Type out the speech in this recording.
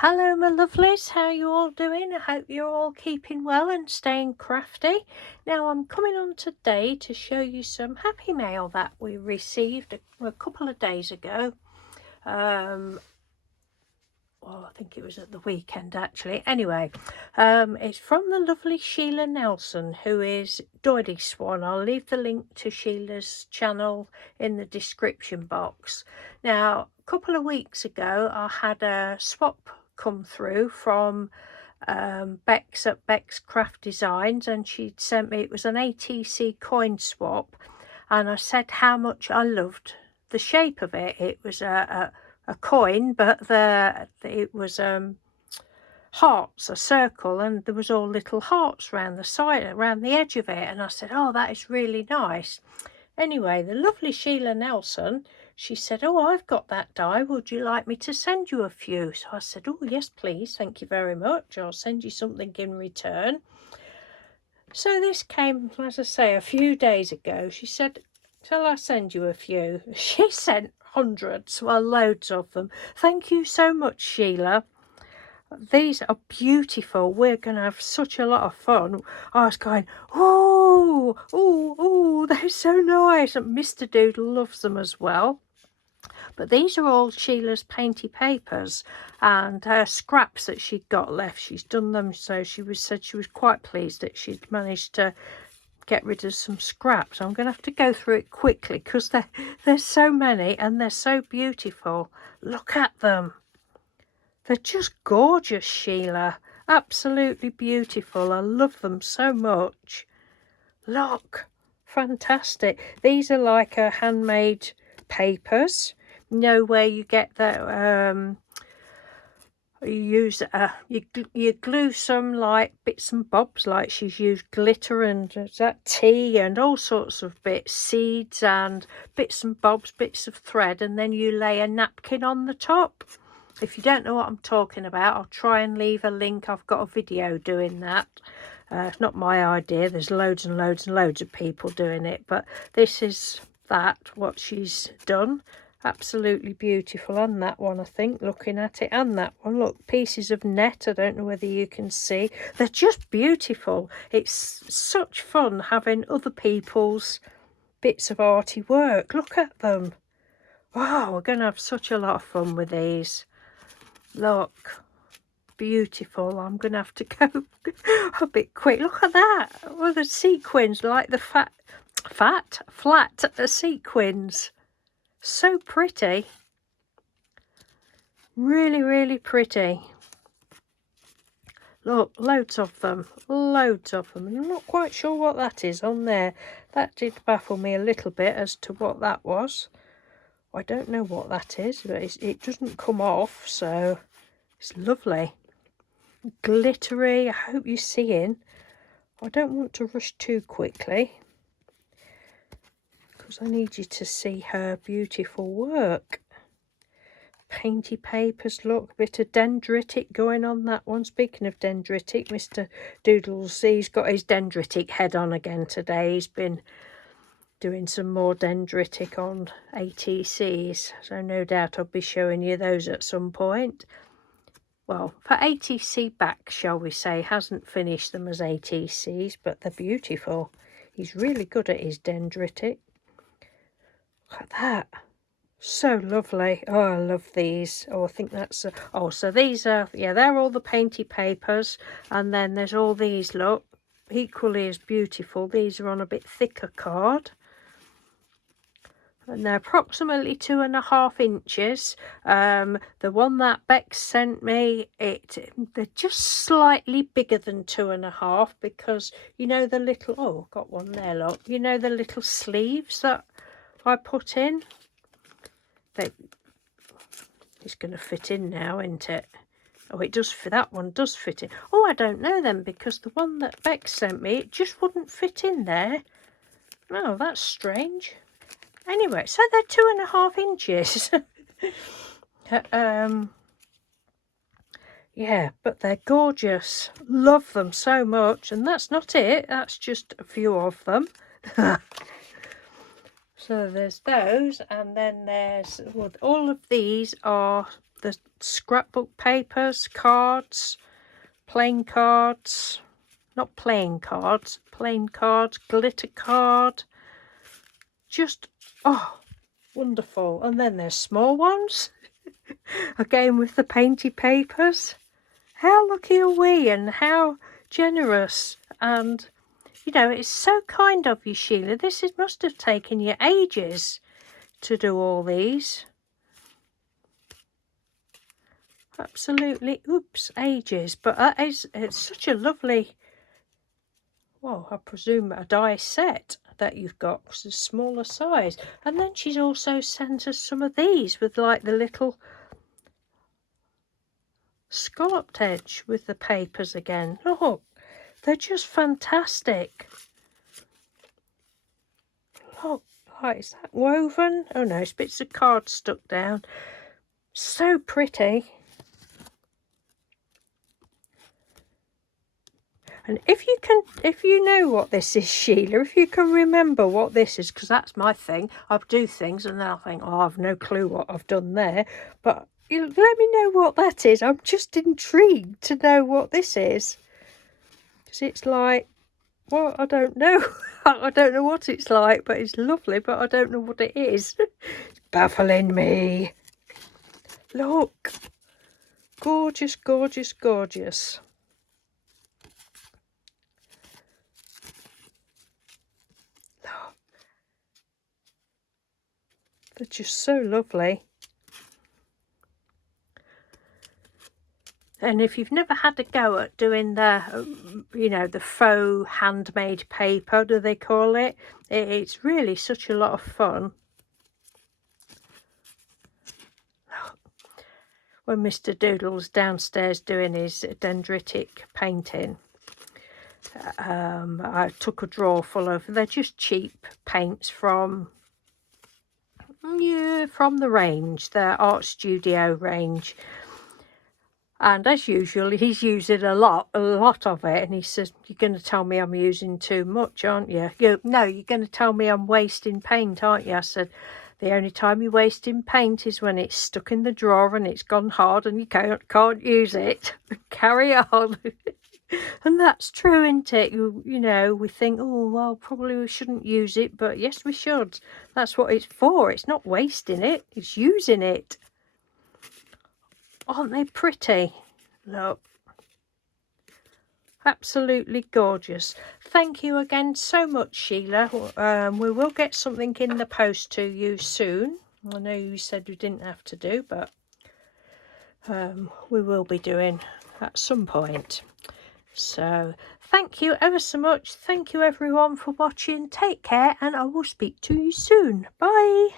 Hello my lovelies, how you all doing? I hope you're all keeping well and staying crafty. Now I'm coming on today to show you some happy mail that we received a couple of days ago. Well, I think it was at the weekend actually. Anyway, it's from the lovely Sheila Nelson, who is Doily Swan. I'll leave the link to Sheila's channel in the description box. Now, a couple of weeks ago, I had a swap come through from Bex at Bex Craft Designs, and she'd sent me, it was an ATC coin swap, and I said how much I loved the shape of it. It was a coin, but it was hearts, a circle, and there was all little hearts around the side, around the edge of it. And I said, oh, that is really nice. Anyway, the lovely Sheila Nelson, she said, oh, I've got that die, would you like me to send you a few? So I said, oh yes please, thank you very much, I'll send you something in return. So this came, as I say, a few days ago. She said, shall I send you a few? She sent hundreds, well, loads of them. Thank you so much, Sheila. These are beautiful. We're going to have such a lot of fun. I was going, oh, oh, oh, they're so nice. And Mr. Doodle loves them as well. But these are all Sheila's Painty papers and her scraps that she'd got left. She's done them, so said she was quite pleased that she'd managed to get rid of some scraps. I'm going to have to go through it quickly because there's so many and they're so beautiful. Look at them. They're just gorgeous, Sheila. Absolutely beautiful. I love them so much. Look, fantastic. These are like a handmade papers. You know where you get the you use you glue some like bits and bobs, like she's used glitter and that tea and all sorts of bits, seeds and bits and bobs, bits of thread, and then you lay a napkin on the top. If you don't know what I'm talking about, I'll try and leave a link. I've got a video doing that. It's not my idea. There's loads and loads and loads of people doing it, but this is what she's done. Absolutely beautiful. And that one, I think, looking at it, and that one, look, pieces of net. I don't know whether you can see. They're just beautiful. It's such fun having other people's bits of arty work. Look at them. Wow, we're going to have such a lot of fun with these. Look, beautiful. I'm going to have to go a bit quick. Look at that. Well, the sequins, like the flat sequins. So pretty. Really, really pretty. Look, loads of them. Loads of them. I'm not quite sure what that is on there. That did baffle me a little bit as to what that was. I don't know what that is, but it doesn't come off, so it's lovely. Glittery. I hope you're seeing. I don't want to rush too quickly because I need you to see her beautiful work. Painty papers, look, a bit of dendritic going on that one. Speaking of dendritic, Mr. Doodles, he's got his dendritic head on again today. He's been doing some more dendritic on ATCs, so no doubt I'll be showing you those at some point. Well, for ATC back, shall we say, hasn't finished them as ATCs, but they're beautiful. He's really good at his dendritic. Look at that. So lovely. Oh, I love these. Oh, I think that's so these are, yeah, they're all the Painty papers, and then there's all these, look, equally as beautiful. These are on a bit thicker card, and they're approximately 2.5 inches. The one that Bex sent me, they're just slightly bigger than 2.5, because you know the little, oh, I've got one there, look, you know the little sleeves that I put in. It's going to fit in now, isn't it? Oh, it does fit. That one does fit in. Oh, I don't know then, because the one that Bex sent me, it just wouldn't fit in there. Oh, that's strange. Anyway, so they're 2.5 inches. Yeah, but they're gorgeous. Love them so much. And that's not it. That's just a few of them. So there's those, and then there's, well, all of these are the scrapbook papers, cards, plain cards, not playing cards, plain cards, glitter card. Just, oh, wonderful. And then there's small ones, again with the painty papers. How lucky are we, and how generous. And, you know, it's so kind of you, Sheila. Must have taken you ages to do all these. Absolutely, oops, ages. But it's such a lovely, well, I presume a die set that you've got, because it's a smaller size. And then she's also sent us some of these with like the little scalloped edge with the papers again. Look, they're just fantastic. Look, like, is that woven? Oh no, it's bits of card stuck down. So pretty. And if you know what this is, Sheila, if you can remember what this is, because that's my thing. I do things and then I think, oh, I've no clue what I've done there. But you let me know what that is. I'm just intrigued to know what this is. Because it's like, well, I don't know. I don't know what it's like, but it's lovely, but I don't know what it is. It's baffling me. Look. Gorgeous, gorgeous, gorgeous. They're just so lovely. And if you've never had a go at doing the, you know, the faux handmade paper, do they call it? It's really such a lot of fun. When Mr. Doodle's downstairs doing his dendritic painting, I took a drawer full of, they're just cheap paints from the range, the Art Studio range. And as usual, he's using a lot of it. And he says, you're going to tell me I'm using too much, aren't you? No, you're going to tell me I'm wasting paint, aren't you? I said, the only time you're wasting paint is when it's stuck in the drawer and it's gone hard and you can't use it. Carry on. And that's true, isn't it? You know, we think, oh, well, probably we shouldn't use it. But yes, we should. That's what it's for. It's not wasting it. It's using it. Aren't they pretty? Look. Absolutely gorgeous. Thank you again so much, Sheila. We will get something in the post to you soon. I know you said you didn't have to do, but we will be doing at some point. So thank you ever so much. Thank you everyone for watching. Take care and I will speak to you soon. Bye.